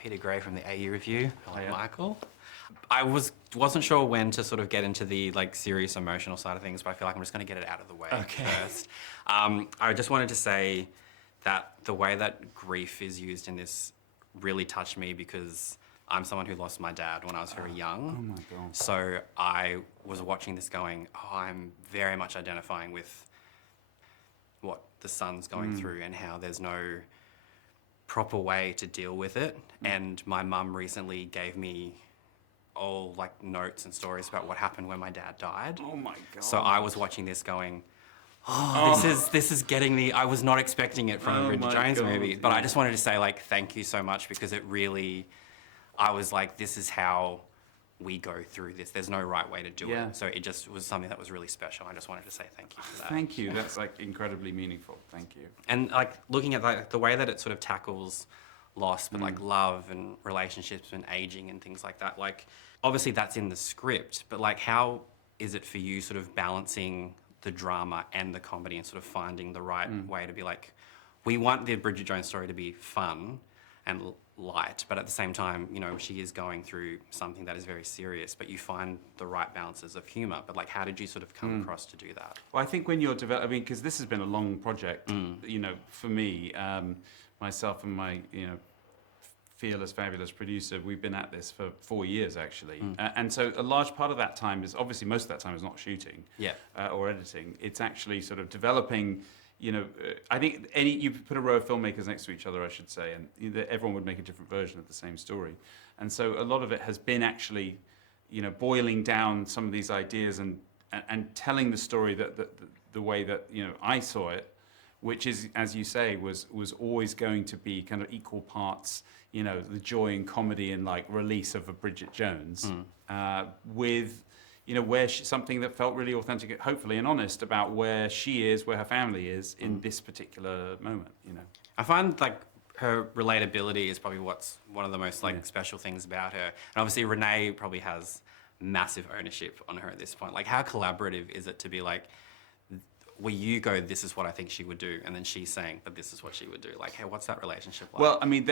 Peter Gray from the AU Review. Hello, Hiya. Michael. I wasn't sure when to sort of get into the like serious emotional side of things, but I feel like I'm just going to get it out of the way first. I just wanted to say that the way that grief is used in this really touched me because I'm someone who lost my dad when I was very young. Oh my God. So I was watching this going, oh, I'm very much identifying with what the son's going through and how there's no proper way to deal with it. And my mum recently gave me all like notes and stories about what happened when my dad died. Oh my God. So I was watching this going, this is getting me. I was not expecting it from a Bridget Jones movie, but I just wanted to say like thank you so much because it really, I was like, this is how we go through this. There's no right way to do it. So it just was something that was really special. I just wanted to say thank you for that. Thank you. That's like incredibly meaningful. Thank you. And like looking at like the way that it sort of tackles loss, but like love and relationships and aging and things like that. Like obviously that's in the script, but like how is it for you sort of balancing the drama and the comedy and sort of finding the right way to be like, we want the Bridget Jones story to be fun and light, but at the same time, you know, she is going through something that is very serious, but you find the right balances of humor. But like, how did you sort of come across to do that? Well, I think when you're developing, I mean, because this has been a long project, you know, for me, myself and my, you know, fearless, fabulous producer, we've been at this for 4 years actually. And so a large part of that time is, obviously most of that time is not shooting or editing. It's actually sort of developing, you know, I think you put a row of filmmakers next to each other, I should say, and everyone would make a different version of the same story. And so a lot of it has been actually, you know, boiling down some of these ideas and telling the story that the way that, you know, I saw it, which is, as you say, was always going to be kind of equal parts, you know, the joy and comedy and like release of a Bridget Jones with, you know, where something that felt really authentic, hopefully, and honest about where she is, where her family is in this particular moment, you know. I find like her relatability is probably what's one of the most like special things about her. And obviously Renée probably has massive ownership on her at this point. Like how collaborative is it to be like, where you go, this is what I think she would do, and then she's saying, but this is what she would do. Like, hey, what's that relationship like? Well, I mean,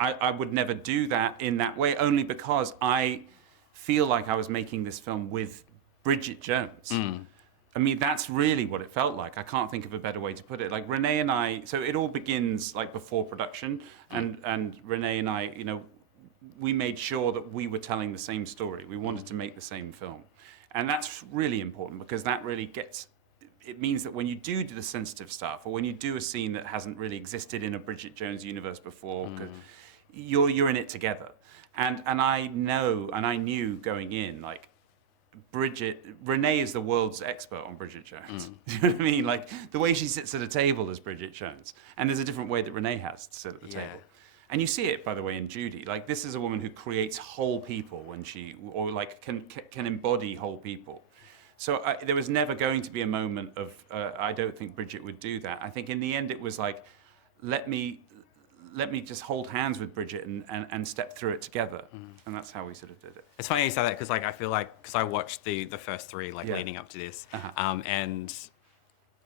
I would never do that in that way, only because I feel like I was making this film with Bridget Jones. I mean, that's really what it felt like. I can't think of a better way to put it. Like Renée and I, so it all begins like before production, and Renée and I, you know, we made sure that we were telling the same story. We wanted to make the same film. And that's really important because that really it means that when you do the sensitive stuff or when you do a scene that hasn't really existed in a Bridget Jones universe before, you're in it together. And I know, and I knew going in, like, Renée is the world's expert on Bridget Jones. Do you know what I mean? Like, the way she sits at a table is Bridget Jones. And there's a different way that Renée has to sit at the table. And you see it, by the way, in Judy. Like, this is a woman who creates whole people when or like can embody whole people. So there was never going to be a moment of, I don't think Bridget would do that. I think in the end it was like, let me just hold hands with Bridget and step through it together. And that's how we sort of did it. It's funny you say that because like I feel like, because I watched the first three like leading up to this, and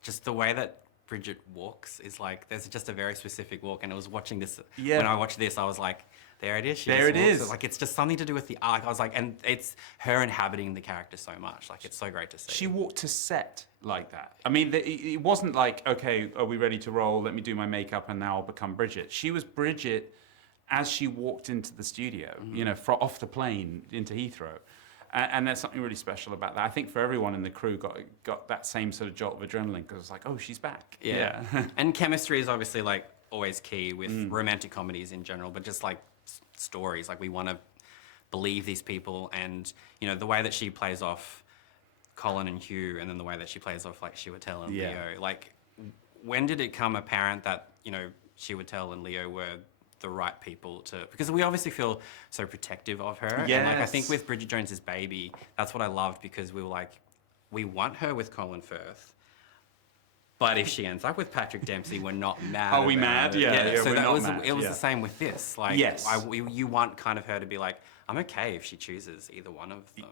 just the way that Bridget walks is like, there's just a very specific walk, and I was watching this, when I watched this, I was like, there it is. There it is. So, like, it's just something to do with the arc. I was like, and it's her inhabiting the character so much. Like, it's so great to see. She walked to set like that. I mean, it wasn't like, okay, are we ready to roll? Let me do my makeup and now I'll become Bridget. She was Bridget as she walked into the studio, you know, off the plane into Heathrow. And there's something really special about that. I think for everyone in the crew got that same sort of jolt of adrenaline because it's like, oh, she's back. Yeah. And chemistry is obviously like always key with romantic comedies in general, but just like stories, like we want to believe these people, and you know the way that she plays off Colin and Hugh, and then the way that she plays off like Chiwetel and Leo. Like, when did it come apparent that, you know, Chiwetel and Leo were the right people to, because we obviously feel so protective of her. Yes. And like I think with Bridget Jones's Baby, that's what I loved, because we were like, we want her with Colin Firth, but if she ends up with Patrick Dempsey, we're not mad. Are we mad? Yeah, so we're that not was mad. it was the same with this. Like, yes. You want kind of her to be like, I'm okay if she chooses either one of them.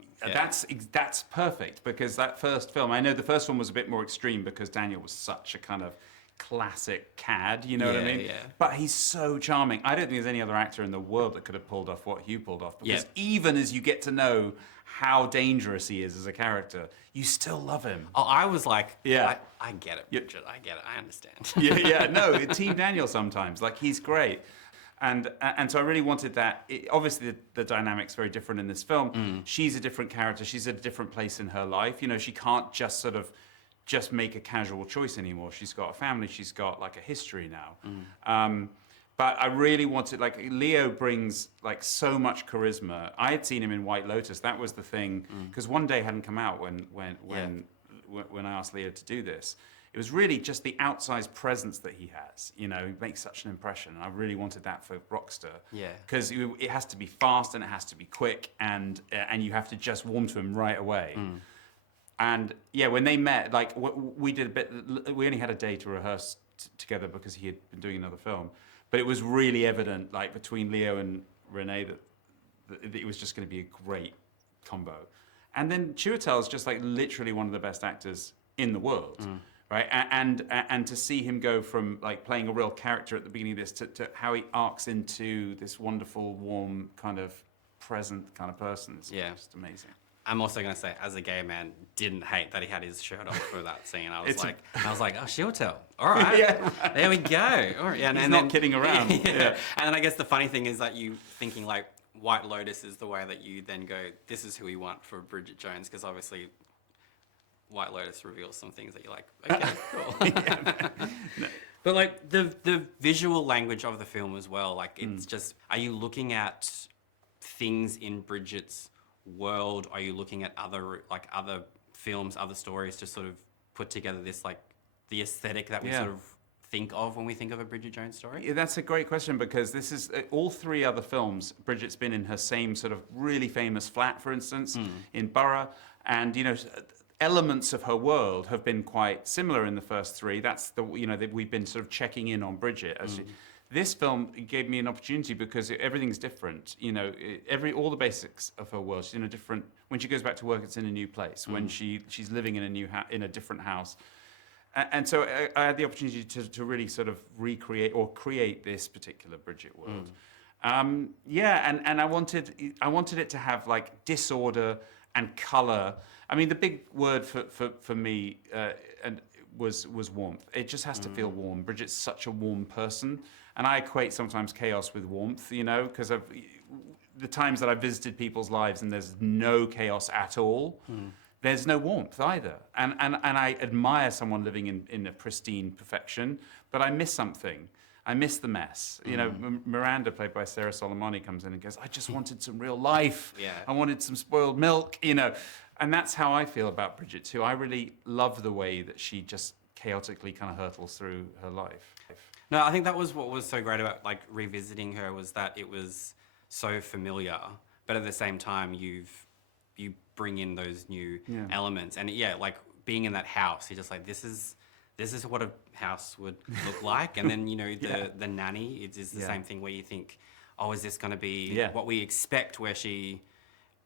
That's perfect, because that first film, I know the first one was a bit more extreme because Daniel was such a kind of classic cad, you know what I mean? Yeah. But he's so charming. I don't think there's any other actor in the world that could have pulled off what Hugh pulled off. Because even as you get to know how dangerous he is as a character, you still love him. Oh, I was like, Yeah. I get it, Bridget. I get it. I understand. No, Team Daniel sometimes. Like, he's great. And so I really wanted that. Obviously, the dynamic's very different in this film. She's a different character. She's at a different place in her life. You know, she can't just sort of just make a casual choice anymore. She's got a family. She's got, like, a history now. But I really wanted, like, Leo brings, like, so much charisma. I had seen him in White Lotus. That was the thing. Because One Day hadn't come out when I asked Leo to do this. It was really just the outsized presence that he has. You know, he makes such an impression. I really wanted that for Rockstar. Yeah. Because it has to be fast and it has to be quick and you have to just warm to him right away. And yeah, when they met, like we did a bit. We only had a day to rehearse together because he had been doing another film. But it was really evident, like between Leo and Renée, that it was just going to be a great combo. And then Chiwetel is just like literally one of the best actors in the world. Right, and to see him go from like playing a real character at the beginning of this to how he arcs into this wonderful, warm, kind of present kind of person, it's just amazing. I'm also going to say, as a gay man, didn't hate that he had his shirt off for that scene. I was like, oh, Chiwetel. All right, there we go. All right, He's not kidding around. And then I guess the funny thing is that you thinking like White Lotus is the way that you then go, this is who we want for Bridget Jones, because obviously White Lotus reveals some things that you're like, okay, cool. But like the visual language of the film as well, like it's just, are you looking at things in Bridget's world? Are you looking at other films, other stories to sort of put together this like the aesthetic that we sort of think of when we think of a Bridget Jones story? Yeah, that's a great question, because this is all three other films. Bridget's been in her same sort of really famous flat, for instance, in Borough, and you know, elements of her world have been quite similar in the first three. That's that we've been sort of checking in on Bridget. This film gave me an opportunity because everything's different. You know, all the basics of her world. She's in a different. When she goes back to work, it's in a new place. When she's living in a different house. And so I had the opportunity to really sort of recreate or create this particular Bridget world. And I wanted it to have like disorder and color. I mean, the big word for me was warmth. It just has to feel warm. Bridget's such a warm person, and I equate sometimes chaos with warmth. You know, because of the times that I visited people's lives and there's no chaos at all. There's no warmth either. And I admire someone living in a pristine perfection, but I miss something. I miss the mess. You know, Miranda, played by Sarah Solomoni, comes in and goes, I just wanted some real life. I wanted some spoiled milk, you know. And that's how I feel about Bridget too. I really love the way that she just chaotically kind of hurtles through her life. No, I think that was what was so great about like revisiting her, was that it was so familiar, but at the same time you bring in those new elements. And like being in that house, you're just like, this is what a house would look like. And then, you know, the nanny, it is the same thing where you think, oh, is this going to be what we expect, where she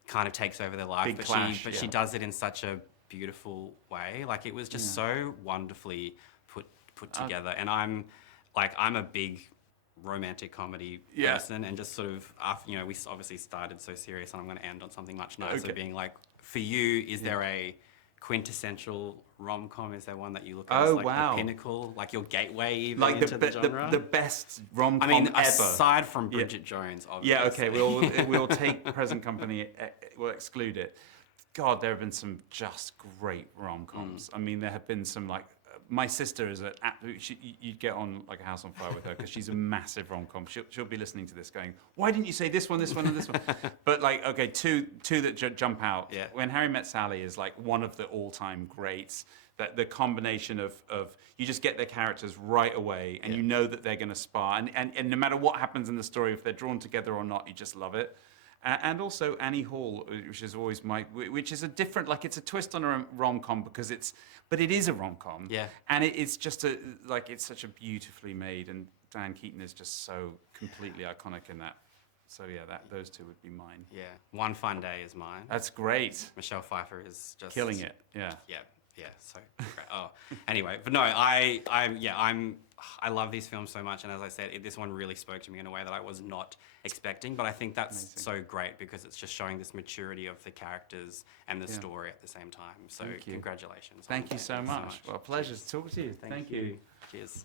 kind of takes over their life, Big clash, she does it in such a beautiful way. Like it was just so wonderfully put together. And I'm a big romantic comedy person, and just sort of after, you know, we obviously started so serious, and I'm going to end on something much nicer, being like, for you, is there a quintessential rom-com? Is there one that you look at as like the pinnacle, like your gateway even like into the genre? The best rom-com I mean, ever. aside from Bridget Jones, obviously. Yeah, okay, we'll take Present Company, we'll exclude it. God, there have been some just great rom-coms. I mean, there have been some like, my sister is you'd get on like a house on fire with her, because she's a massive rom-com. She'll be listening to this going, why didn't you say this one, and this one? But like, okay, two that jump out. When Harry Met Sally is like one of the all-time greats. That the combination of you just get their characters right away, and you know that they're going to spar. And no matter what happens in the story, if they're drawn together or not, you just love it. And also Annie Hall, which is always which is a different, like it's a twist on a rom-com, but it is a rom-com. And it's just it's such a beautifully made, and Diane Keaton is just so completely iconic in that. So those two would be mine. One Fine Day is mine. That's great. Michelle Pfeiffer is just killing it. yeah, so great. Oh, anyway, but no, I love these films so much, and as I said, this one really spoke to me in a way that I was not expecting. But I think that's Amazing. so great because it's just showing this maturity of the characters and the story at the same time. So Thank you. congratulations. Thank you so much. Well, a pleasure to talk to you. Thank you. Cheers.